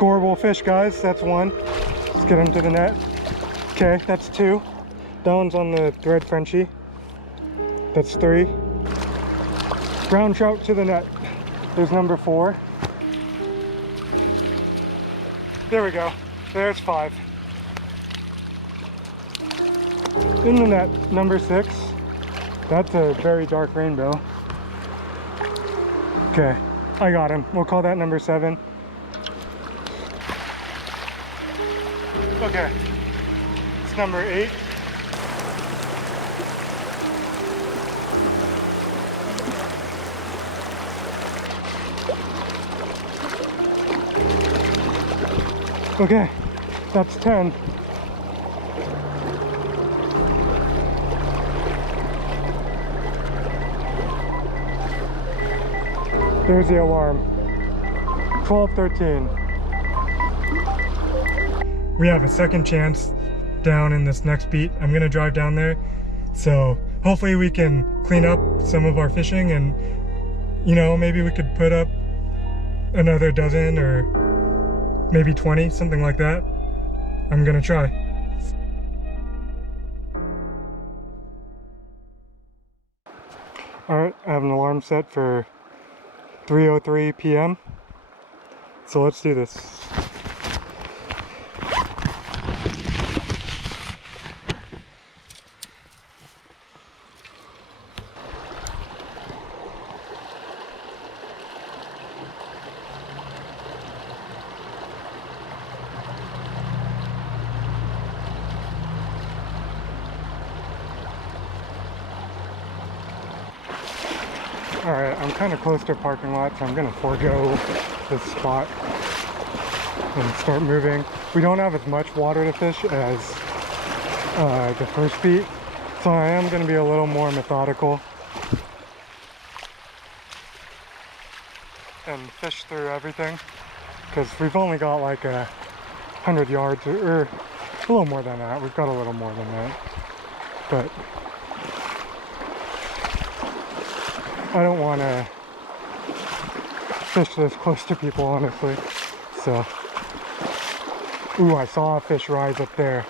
Scoreable fish, guys. That's one. Let's get him to the net. Okay, that's two. That one's on the thread Frenchie. That's three. Brown trout to the net. There's number four. There we go. There's five. In the net, number six. That's a very dark rainbow. Okay, I got him. We'll call that number seven. Okay, it's number eight. Okay, that's 10. There's the alarm. 12, 13. We have a second chance down in this next beat. I'm gonna drive down there. So hopefully we can clean up some of our fishing and, you know, maybe we could put up another dozen or maybe 20, something like that. I'm gonna try. All right, I have an alarm set for 3:03 p.m. So let's do this. Alright, I'm kind of close to a parking lot, so I'm going to forego this spot and start moving. We don't have as much water to fish as the first beat, so I am going to be a little more methodical and fish through everything, because we've only got like 100 yards, or a little more than that. We've got a little more than that, but I don't want to fish this close to people, honestly. So, ooh, I saw a fish rise up there.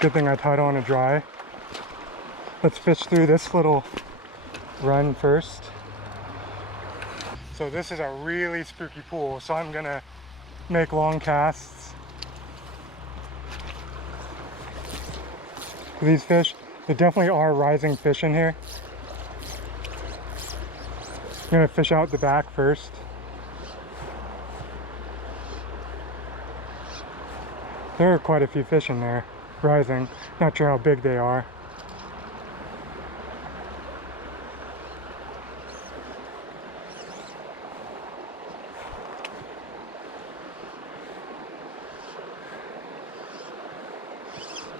Good thing I tied on a dry. Let's fish through this little run first. So this is a really spooky pool, so I'm gonna make long casts. These fish, there definitely are rising fish in here. I'm gonna fish out the back first. There are quite a few fish in there, rising. Not sure how big they are.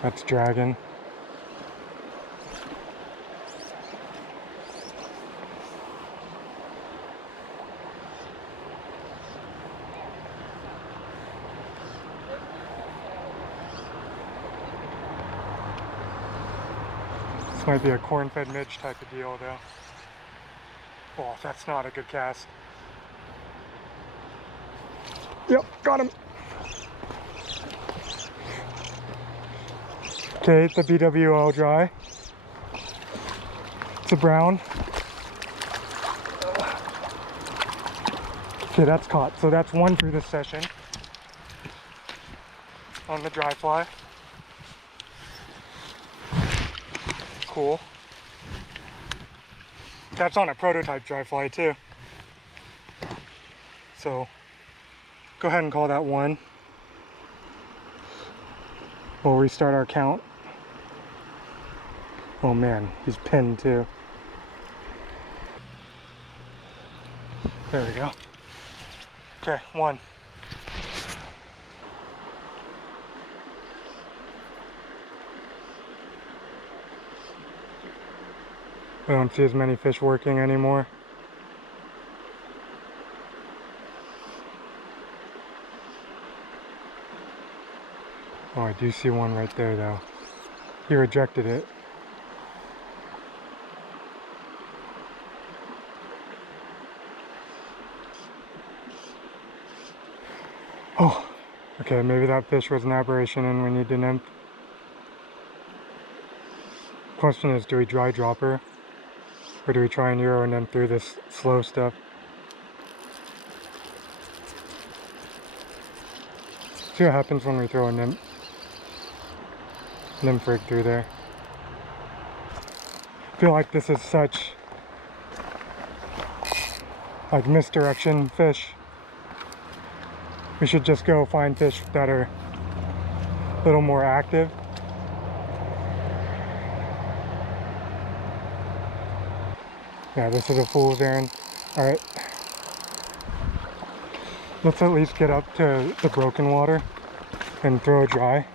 That's dragon. Might be a corn-fed midge type of deal though. Oh, that's not a good cast. Yep, got him. Okay, the BWO dry. It's a brown. Okay, that's caught. So that's one for this session on the dry fly. Cool. That's on a prototype dry fly too. So go ahead and call that one. We'll restart our count. Oh man, he's pinned too. There we go. Okay, one. I don't see as many fish working anymore. Oh, I do see one right there though. He rejected it. Oh, okay, maybe that fish was an aberration and we need to nymph. Question is, do we dry drop her? Or do we try and Euro nymph through this slow stuff? See what happens when we throw a nymph rig through there. I feel like this is such like misdirection fish. We should just go find fish that are a little more active. Yeah, this is a fool's errand. Alright. Let's at least get up to the broken water and throw it dry.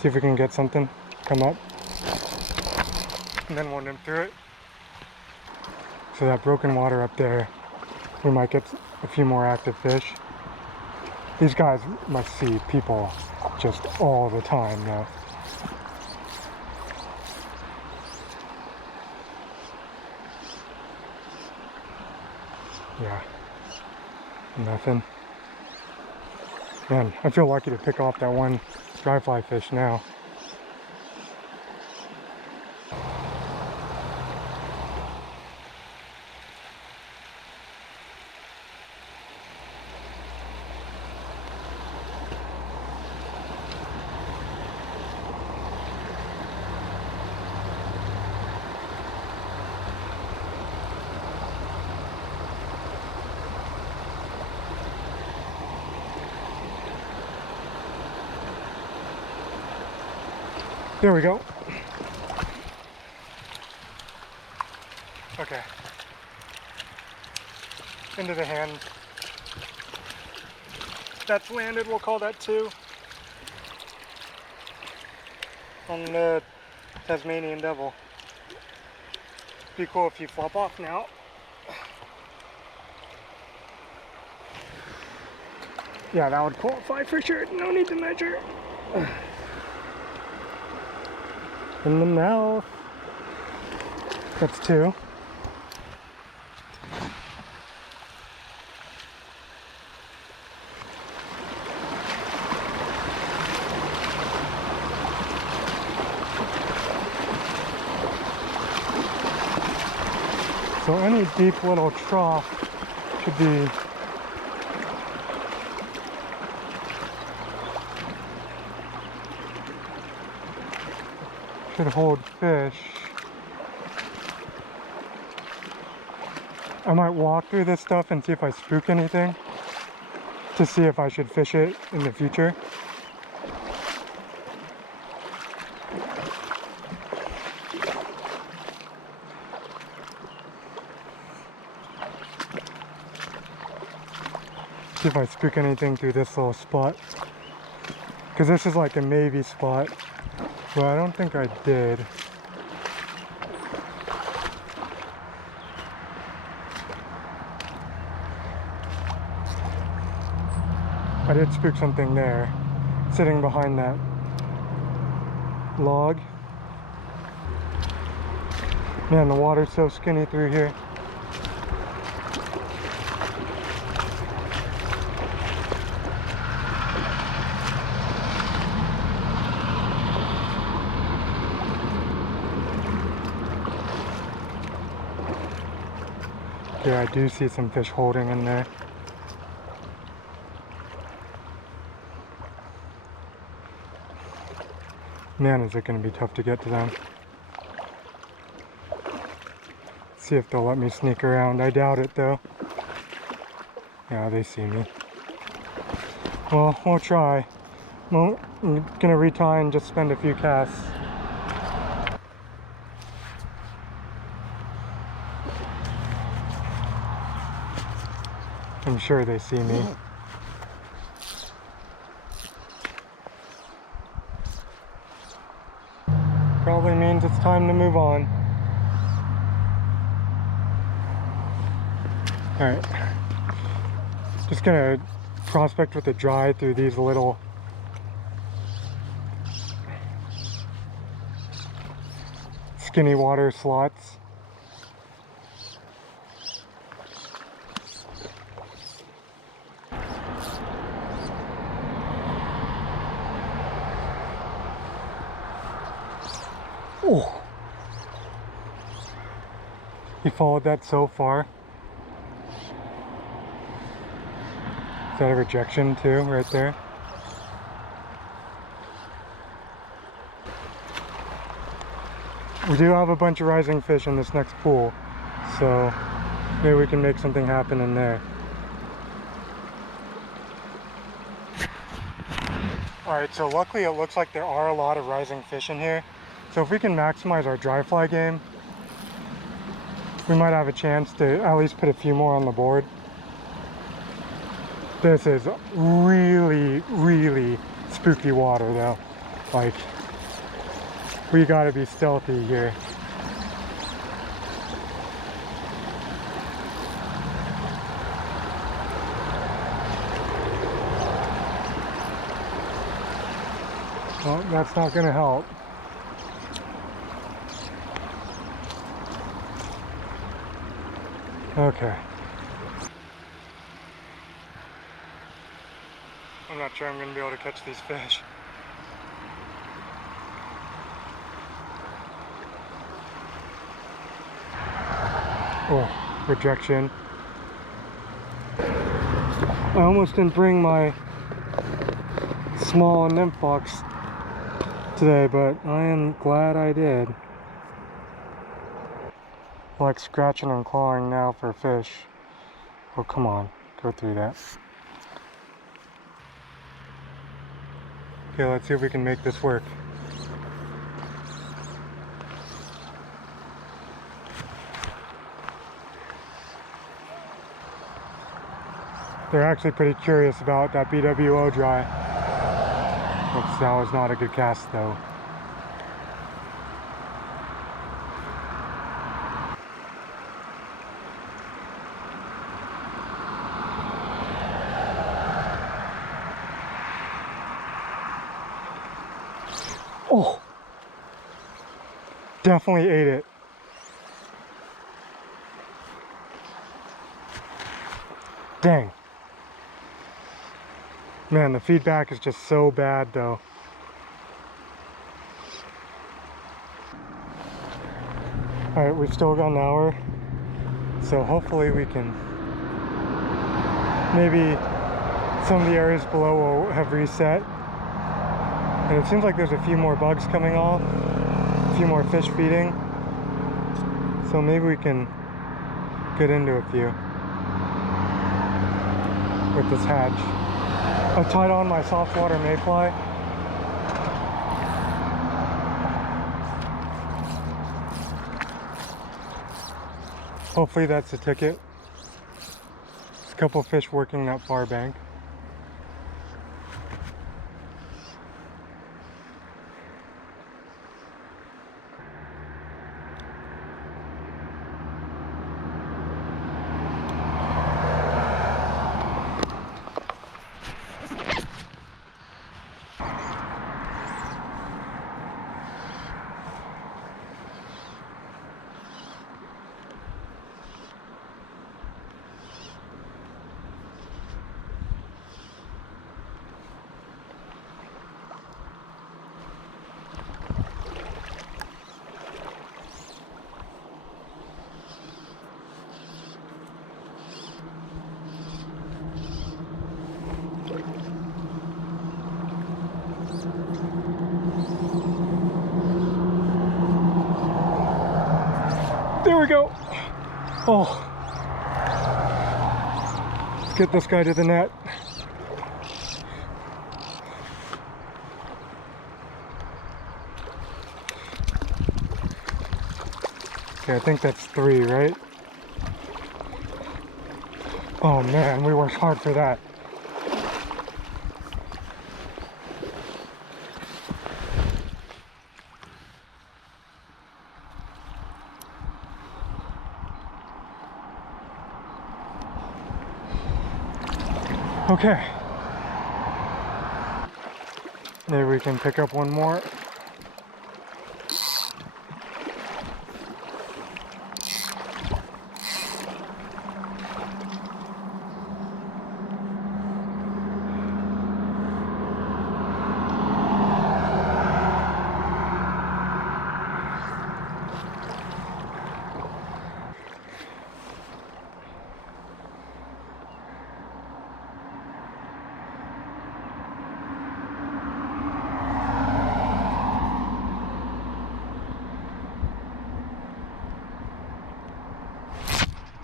See if we can get something come up. And then we'll nymph through it. So that broken water up there, we might get a few more active fish. These guys must see people just all the time now. Yeah, nothing. Man, I feel lucky to pick off that one dry fly fish now. There we go. Okay. Into the hand. That's landed, we'll call that 2. On the Tasmanian Devil. Be cool if you flop off now. Yeah, that would qualify for sure. No need to measure. In the mouth. That's 2. So any deep little trough should be should hold fish. I might walk through this stuff and see if I spook anything to see if I should fish it in the future. See if I spook anything through this little spot. Because this is like a maybe spot. Well, I don't think I did. I did spook something there, sitting behind that log. Man, the water's so skinny through here. Yeah, I do see some fish holding in there. Man, is it going to be tough to get to them. See if they'll let me sneak around. I doubt it though. Yeah, they see me. Well, we'll try. Well, I'm going to retie and just spend a few casts. I'm sure they see me. Probably means it's time to move on. Alright. Just gonna prospect with the dry through these little skinny water slots. He followed that so far. Is that a rejection too, right there? We do have a bunch of rising fish in this next pool, so maybe we can make something happen in there. Alright, so luckily it looks like there are a lot of rising fish in here. So if we can maximize our dry fly game, we might have a chance to at least put a few more on the board. This is really, really spooky water though. Like, we gotta be stealthy here. Well, that's not gonna help. Okay. I'm not sure I'm gonna be able to catch these fish. Oh, rejection. I almost didn't bring my small nymph box today, but I am glad I did. I like scratching and clawing now for fish. Oh, come on, go through that. Okay, let's see if we can make this work. They're actually pretty curious about that BWO dry. Oops, that was not a good cast though. Oh! Definitely ate it. Dang. Man, the feedback is just so bad though. Alright, we've still got an hour, so hopefully we can, maybe some of the areas below will have reset. And it seems like there's a few more bugs coming off, a few more fish feeding, so maybe we can get into a few with this hatch. I've tied on my softwater mayfly. Hopefully that's the ticket. There's a couple of fish working that far bank. There we go. Oh, let's get this guy to the net. Okay, I think that's 3, right? Oh man, we worked hard for that. Okay. Maybe we can pick up one more.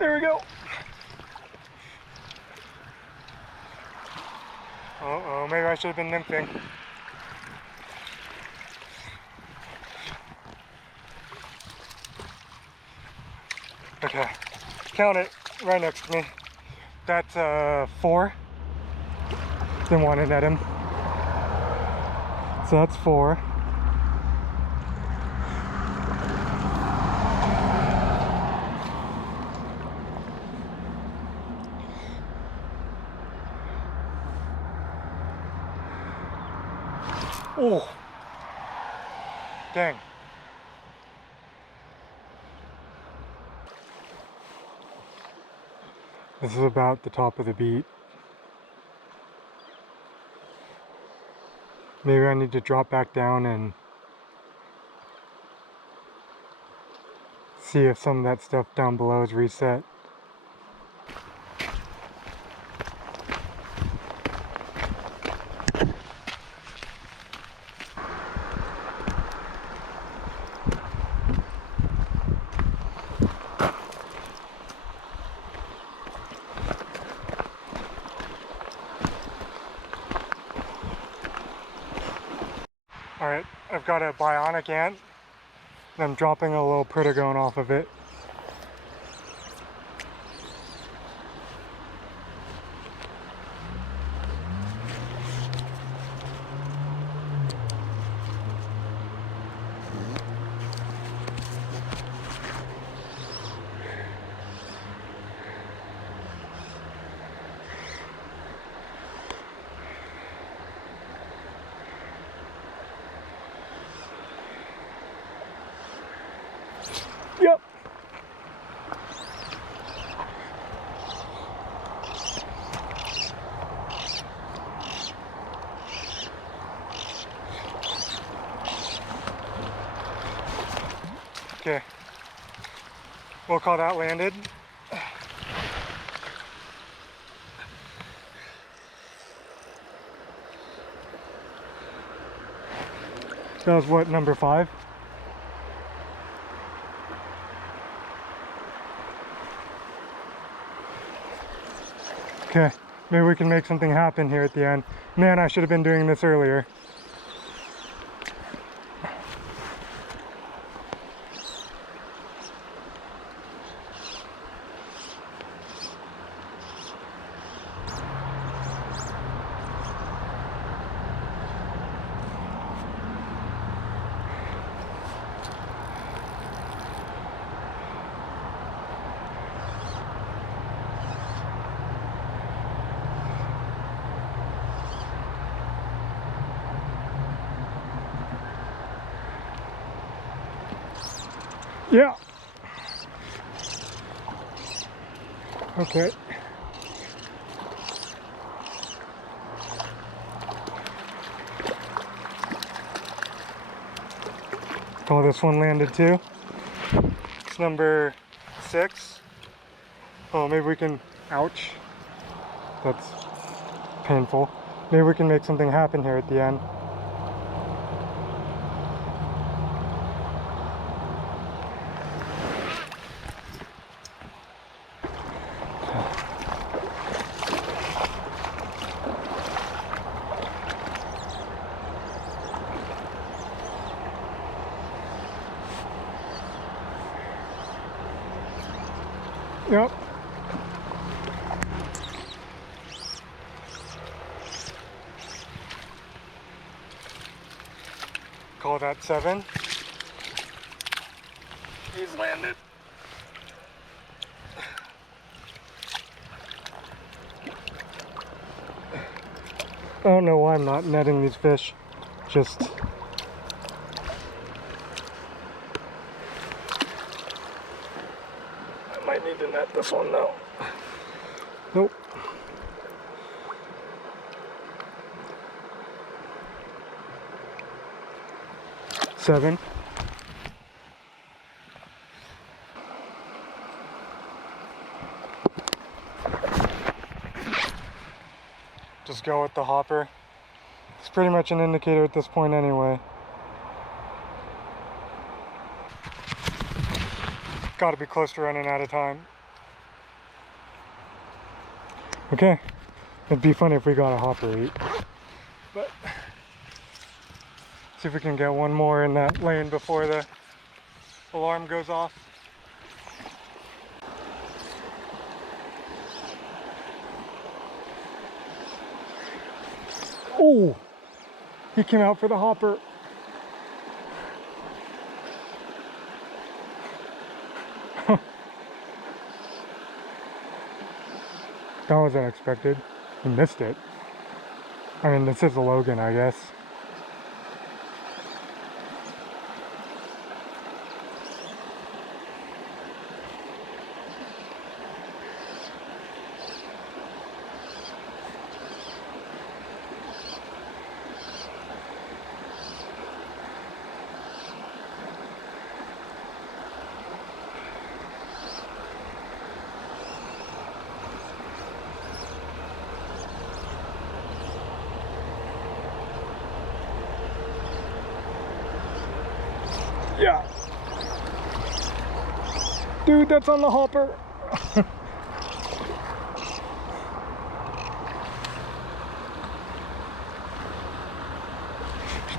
There we go. Uh-oh, maybe I should have been nymphing. Okay, count it right next to me. That's 4. Didn't want to net him. So that's 4. Oh, dang. This is about the top of the beat. Maybe I need to drop back down and see if some of that stuff down below is reset. Alright, I've got a bionic ant, and I'm dropping a little protogone off of it. Yep. Okay. We'll call that landed. That was what, number 5? Okay, maybe we can make something happen here at the end. Man, I should have been doing this earlier. Yeah. Okay. Call this one landed too. It's number 6. Oh, maybe we can, ouch. That's painful. Maybe we can make something happen here at the end. Yep. Call that 7. He's landed. I don't know why I'm not netting these fish. Just I might need to net this one though. Nope. Seven. Just go with the hopper. It's pretty much an indicator at this point anyway. Got to be close to running out of time. Okay, it'd be funny if we got a hopper eat. But see if we can get one more in that lane before the alarm goes off. Oh, he came out for the hopper. That was unexpected. He missed it. I mean, this is a Logan, I guess. Yeah. Dude, that's on the hopper. Should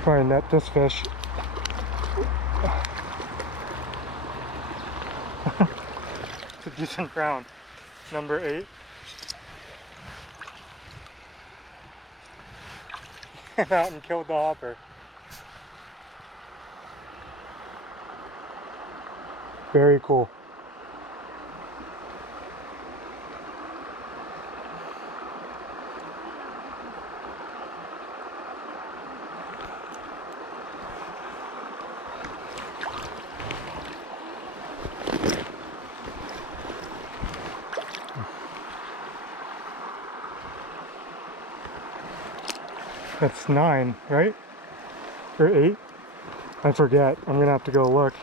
probably net this fish. It's a decent brown. Number 8. Came out and killed the hopper. Very cool. That's 9, right? Or 8? I forget. I'm gonna have to go look.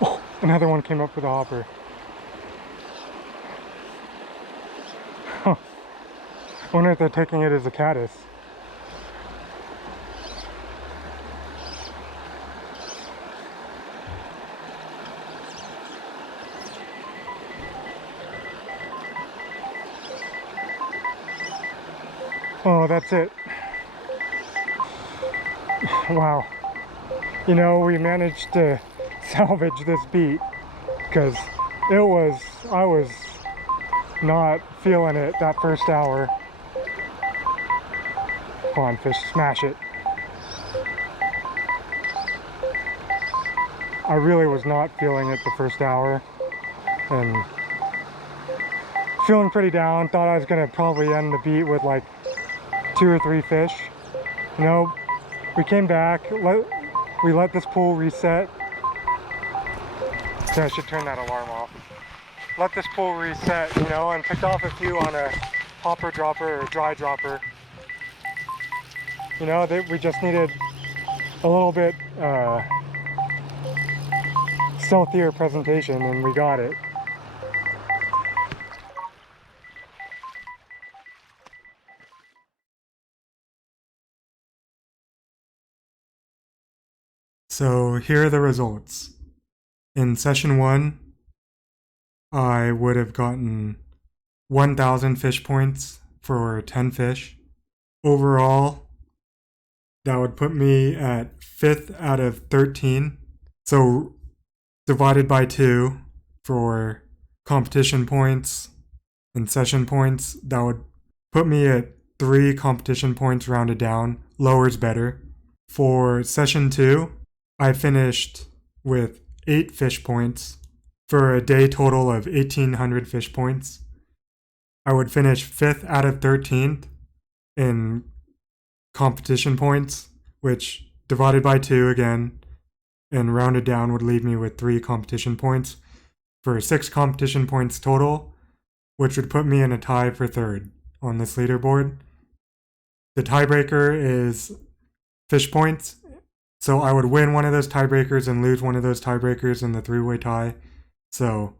Oh, another one came up with a hopper. Huh. I wonder if they're taking it as a caddis. Oh, that's it. Wow. You know, we managed to salvage this beat because I was not feeling it that first hour. Come on, fish, smash it. I really was not feeling it the first hour and feeling pretty down. Thought I was gonna probably end the beat with like 2 or 3 fish. You know, we came back, we let this pool reset. So I should turn that alarm off. Let this pool reset, you know, and picked off a few on a hopper dropper or dry dropper. You know, we just needed a little bit stealthier presentation and we got it. So here are the results. In session 1, I would have gotten 1,000 fish points for 10 fish. Overall, that would put me at 5th out of 13. So divided by 2 for competition points and session points, that would put me at 3 competition points rounded down. Lower's better. For session 2, I finished with 8 fish points for a day total of 1,800 fish points. I would finish 5th out of 13th in competition points, which divided by 2 again and rounded down would leave me with 3 competition points for 6 competition points total, which would put me in a tie for 3rd on this leaderboard. The tiebreaker is fish points. So I would win one of those tiebreakers and lose one of those tiebreakers in the 3-way tie. So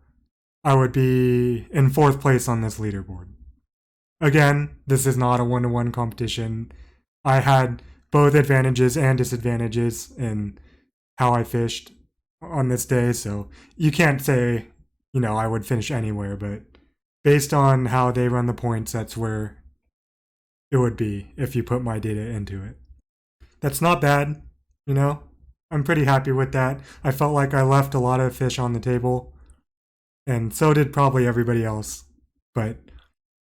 I would be in 4th place on this leaderboard. Again, this is not a one-to-one competition. I had both advantages and disadvantages in how I fished on this day, so you can't say, I would finish anywhere, but based on how they run the points, that's where it would be if you put my data into it. That's not bad, you know? I'm pretty happy with that. I felt like I left a lot of fish on the table, and so did probably everybody else. But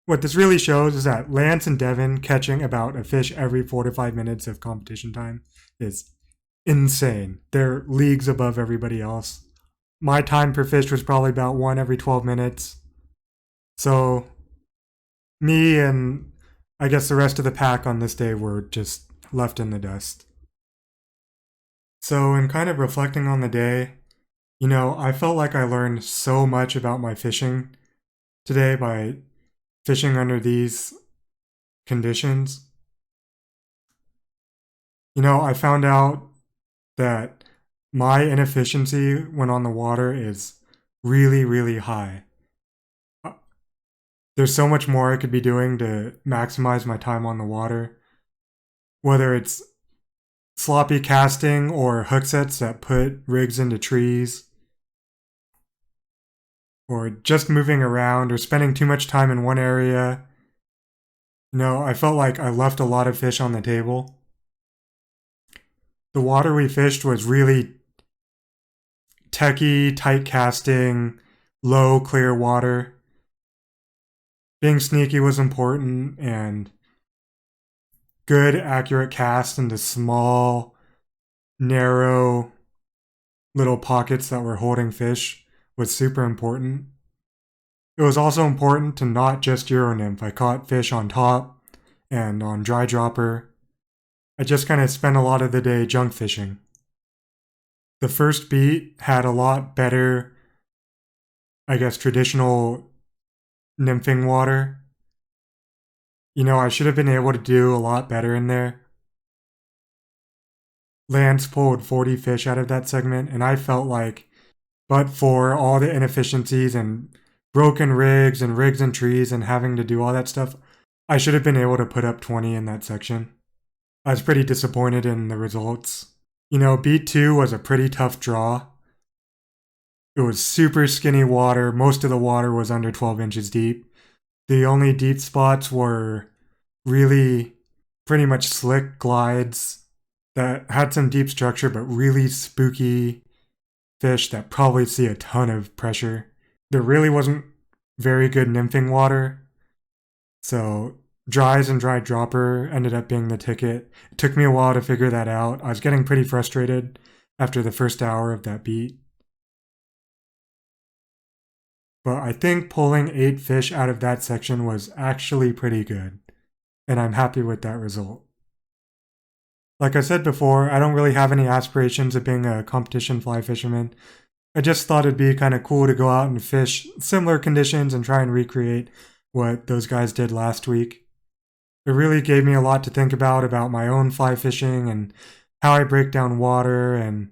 what this really shows is that Lance and Devin catching about a fish every 4 to 5 minutes of competition time is insane. They're leagues above everybody else. My time per fish was probably about 1 every 12 minutes. So, me and I guess the rest of the pack on this day were just left in the dust. So, in kind of reflecting on the day, I felt like I learned so much about my fishing today by fishing under these conditions. I found out that my inefficiency when on the water is really, really high. There's so much more I could be doing to maximize my time on the water, whether it's sloppy casting or hook sets that put rigs into trees, or just moving around or spending too much time in one area. I felt like I left a lot of fish on the table. The water we fished was really techy, tight casting, low, clear water. Being sneaky was important, and good, accurate cast into small, narrow little pockets that were holding fish was super important. It was also important to not just Euronymph. I caught fish on top and on dry dropper. I just kind of spent a lot of the day junk fishing. The first beat had a lot better, I guess, traditional nymphing water. I should have been able to do a lot better in there. Lance pulled 40 fish out of that segment, and I felt like, but for all the inefficiencies and broken rigs and trees and having to do all that stuff, I should have been able to put up 20 in that section. I was pretty disappointed in the results. Beat 2 was a pretty tough draw. It was super skinny water. Most of the water was under 12 inches deep. The only deep spots were really pretty much slick glides that had some deep structure, but really spooky fish that probably see a ton of pressure. There really wasn't very good nymphing water, so dries and dry dropper ended up being the ticket. It took me a while to figure that out. I was getting pretty frustrated after the first hour of that beat. But I think pulling 8 fish out of that section was actually pretty good, and I'm happy with that result. Like I said before, I don't really have any aspirations of being a competition fly fisherman. I just thought it'd be kind of cool to go out and fish similar conditions and try and recreate what those guys did last week. It really gave me a lot to think about my own fly fishing and how I break down water, and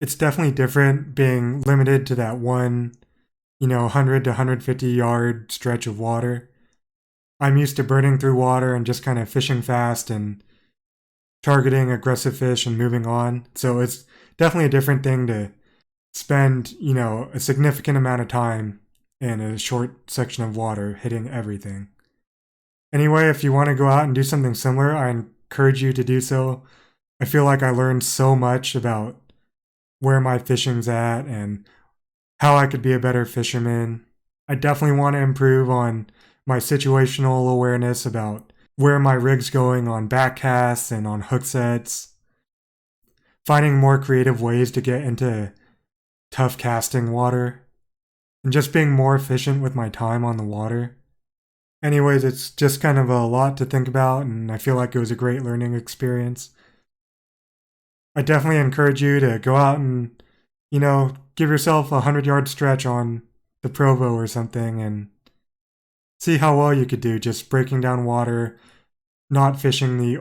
it's definitely different being limited to that one, 100 to 150 yard stretch of water. I'm used to burning through water and just kind of fishing fast and targeting aggressive fish and moving on. So it's definitely a different thing to spend, a significant amount of time in a short section of water hitting everything. Anyway, if you want to go out and do something similar, I encourage you to do so. I feel like I learned so much about where my fishing's at and how I could be a better fisherman. I definitely want to improve on my situational awareness about where my rig's going on backcasts and on hook sets. Finding more creative ways to get into tough casting water. And just being more efficient with my time on the water. Anyways, it's just kind of a lot to think about, and I feel like it was a great learning experience. I definitely encourage you to go out and, give yourself a 100-yard stretch on the Provo or something and see how well you could do just breaking down water, not fishing the,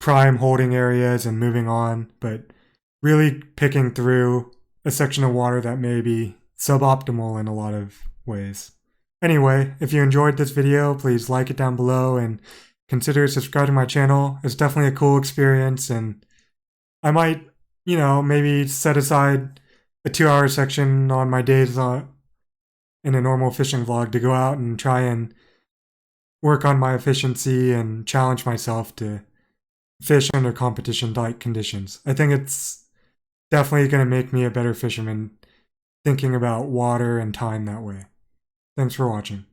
prime holding areas and moving on, but really picking through a section of water that may be suboptimal in a lot of ways. Anyway, if you enjoyed this video, please like it down below and consider subscribing to my channel. It's definitely a cool experience, and I might, maybe set aside a 2-hour section on my days in a normal fishing vlog to go out and try and work on my efficiency and challenge myself to fish under competition-like conditions. I think it's definitely going to make me a better fisherman thinking about water and time that way. Thanks for watching.